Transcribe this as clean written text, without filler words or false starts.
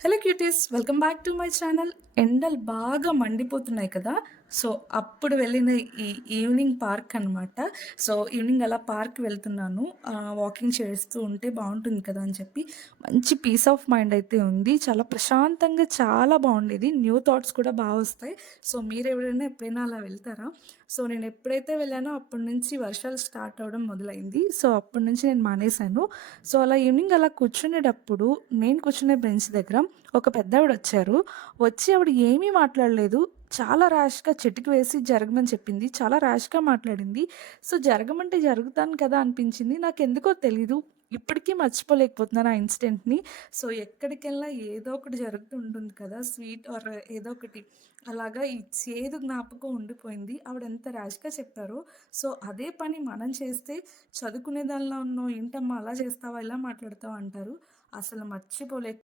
Hello cuties, welcome back to my channel. ఎండలు బాగా మండిపోతున్నాయి కదా! సో, అప్పుడు వెళ్ళిన ఈ ఈవినింగ్ పార్క్ అనమాట. సో, ఈవినింగ్ అలా పార్క్ వెళ్తున్నాను. వాకింగ్ చేస్తూ ఉంటే బావుంటుంది కదా అని చెప్పి, మంచి పీస్ ఆఫ్ మైండ్ అయితే ఉంది. చాలా ప్రశాంతంగా చాలా బావుండేది. న్యూ థాట్స్ కూడా వస్తాయి. సో, మీరెవరైనా ఎప్పుడైనా అలా వెళ్తారా? సో, నేను ఎప్పుడైతే వెళ్ళానో అప్పటి నుంచి వర్షాలు స్టార్ట్ అవ్వడం మొదలైంది. సో, అప్పటి నుంచి నేను మానేశాను. సో, అలా ఈవినింగ్ అలా కూర్చునేటప్పుడు నేను కూర్చునే బెంచ్ దగ్గర ఒక పెద్దావిడొచ్చారు. వచ్చి ఆవిడ ఏమీ మాట్లాడలేదు. చాలా ర్యాష్‌గా చిటిక వేసి జరగమని చెప్పింది. చాలా ర్యాష్‌గా మాట్లాడింది. సో, జరగమంటే జరుగుతాను కదా అనిపించింది. నాకెందుకో తెలీదు. ఇప్పటికీ మర్చిపోలేకపోతున్నాను ఆ ఇన్సిడెంట్‌ని. సో, ఎక్కడికెళ్ళినా ఏదో ఒకటి జరుగుతూ ఉంటుంది కదా! స్వీట్ ఆర్ ఏదో ఒకటి. అలాగా ఈ చేదు జ్ఞాపకం ఉండిపోయింది. ఆవిడ ఎంత ర్యాష్‌గా చెప్పారో, సో, అదే పని మనం చేస్తే చదువుకునే దానిలో ఉన్నావు, ఏంటమ్మా అలా చేస్తావా, ఇలా మాట్లాడతావా అంటారు. అసలు మర్చిపోలేక